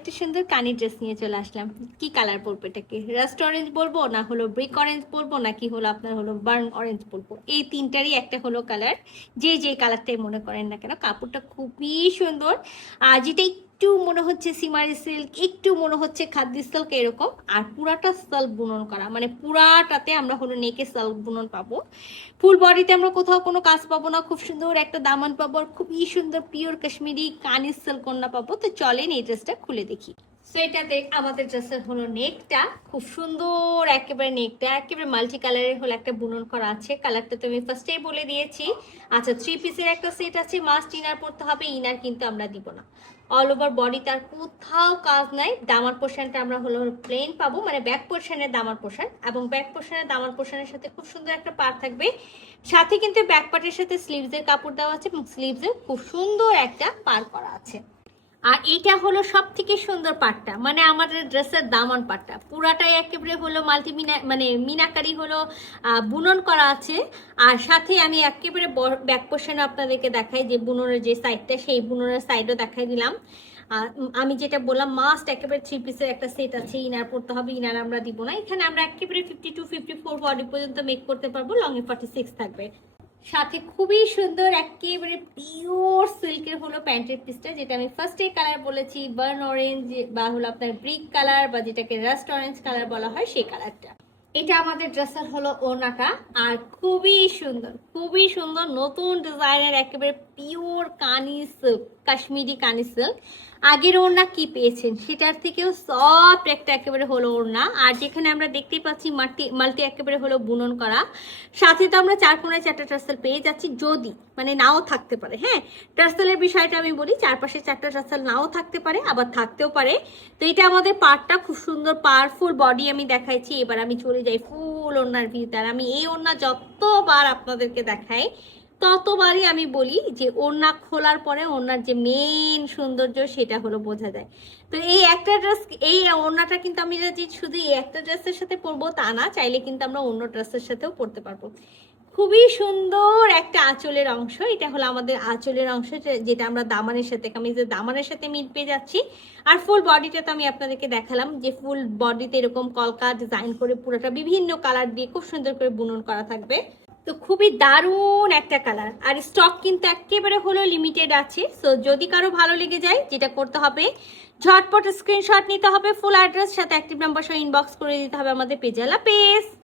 আরেকটা সুন্দর কানি ড্রেস নিয়ে চলে আসলাম। কি কালার পরবো এটাকে? রাস্ট অরেঞ্জ বলবো, না হলো ব্রিক অরেঞ্জ বলবো, নাকি হলো আপনার হলো বার্ন অরেঞ্জ বলবো? এই তিনটারই একটা হলো কালার। যে যে কালারটাই মনে করেন না কেন, কাপড়টা খুবই সুন্দর। আর যেটা একটু মনে হচ্ছে সিমারি সিল্ক, একটু মনে হচ্ছে খাদ্দি সিল্ক এরকম, আর পুরাটা সেলফ বুনন করা, মানে পুরাটাতে আমরা হলো নেকে সেলফ বুনন পাবো। ফুল বডিতে আমরা কোথাও কোনো কাজ পাবো না, খুব সুন্দর একটা দামান পাবো, আর খুবই সুন্দর পিওর কাশ্মীরি কানিজ সিল্ক কন্যা পাবো। তো চলেন এই ড্রেসটা খুলে দেখি। সো এটা দেখ, আমাদের ড্রেসের হলো নেকটা খুব সুন্দর, একেবারে নেকটা একেবারে মাল্টি কালারের হলো একটা বুনন করা আছে। কালারটা তো আমি ফার্স্টেই বলে দিয়েছি। আচ্ছা, 3 পিসের একটা সেট আছে, মাস্ট ইনার পড়তে হবে, ইনার কিন্তু আমরা দিব না। অল ওভার বডি তার কোথাও কাজ নাই। দামার পোর্শনটা আমরা হলো প্লেন পাবো, মানে ব্যাক পোর্শনের দামার পোর্শন, এবং ব্যাক পোর্শনের দামার পোর্শনের সাথে খুব সুন্দর একটা পার থাকবে। সাথে কিন্তু ব্যাক পার্টের সাথে স্লিভসের কাপড় দেওয়া আছে, এবং স্লিভসেও খুব সুন্দর একটা পার করা আছে। আর এইটা হলো সব থেকে সুন্দর পাটটা, মানে আমাদের ড্রেসের দামান পাটটা পুরাটাই একেবারে হলো মাল্টিমিনা, মানে মিনাকারি হলো বুনন করা আছে। আর সাথে আমি একেবারে ব্যাক পোর্শনে আপনাদেরকে দেখাই যে বুননের যে সাইডটা, সেই বুননের সাইডও দেখাই দিলাম। আমি যেটা বললাম, মাস্ট একেবারে 3 পিসের একটা সেট আছে, ইনার পড়তে হবে, ইনার আমরা দিব না। এখানে আমরা একেবারে 52-54 বডি পর্যন্ত মেক করতে পারবো, লং এ 46 থাকবে। সাথে খুবই সুন্দর একেবারে পিওর সিল্কের হলো প্যান্টের পিসটা, যেটা আমি ফার্স্টে কালার বলেছি বার্ন অরেঞ্জ, বা হলো আপনার ব্রিক কালার, বা যেটাকে রাস্ট অরেঞ্জ কালার বলা হয়, সেই কালারটা। এটা আমাদের ড্রেসের হলো ওড়নাটা, আর খুবই সুন্দর, খুবই সুন্দর নতুন ডিজাইনের একেবারে পিওর কানি সিল্ক, কাশ্মীরি কানি সিল্ক। আগের ওড়না কি পেয়েছেন সেটার থেকেও সফট একটা একেবারে হলো ওড়না। আর যেখানে আমরা দেখতেই পাচ্ছি মাল্টি মাল্টি একেবারে হলো বুনন করা। সাথে তো আমরা 4 কোণায় 4টা টার্সেল পেয়ে যাচ্ছি, যদি মানে নাও থাকতে পারে। হ্যাঁ, টার্সেলের বিষয়টা আমি বলি, চারপাশে 4টা টার্সেল নাও থাকতে পারে, আবার থাকতেও পারে। তো এটা আমাদের পার্টটা খুব সুন্দর পাওয়ারফুল বডি আমি দেখাইছি। এবার আমি চলে যাই ফুল ওড়নার ভিতরে। আর আমি এই ওড়না যতবার আপনাদেরকে দেখাই, ততবারই আমি বলি যে ওড়না খোলার পরে ওড়নার যে মেইন সৌন্দর্য সেটা হলো বোঝা যায়। তো এই একটা ড্রেস, এই ওড়নাটা কিন্তু আমি যে শুধু এই একটা ড্রেসের সাথে পরবো তা না, চাইলে কিন্তু আমরা অন্য ড্রেসের সাথেও পরতে পারবো। খুবই সুন্দর একটা আঁচলের অংশ, এটা হলো আমাদের আঁচলের অংশ, যেটা আমরা দামানের সাথে, কামিজের দামানের সাথে মিল পেয়ে যাচ্ছি। আর ফুল বডিটা তো আমি আপনাদেরকে দেখালাম যে ফুল বডিতে এরকম কলকা ডিজাইন করে পুরোটা বিভিন্ন কালার দিয়ে খুব সুন্দর করে বুনন করা থাকবে। তো খুবই দারুণ একটা কালার, আর স্টক কিন্তু একেবারে হলো লিমিটেড আছে। সো যদি কারো ভালো লেগে যায়, যেটা করতে হবে ঝটপট স্ক্রিনশট নিতে হবে, ফুল অ্যাড্রেস সাথে অ্যাক্টিভ নাম্বার সহ ইনবক্স করে দিতে হবে আমাদের পেজে। আল্লাহ হাফেজ।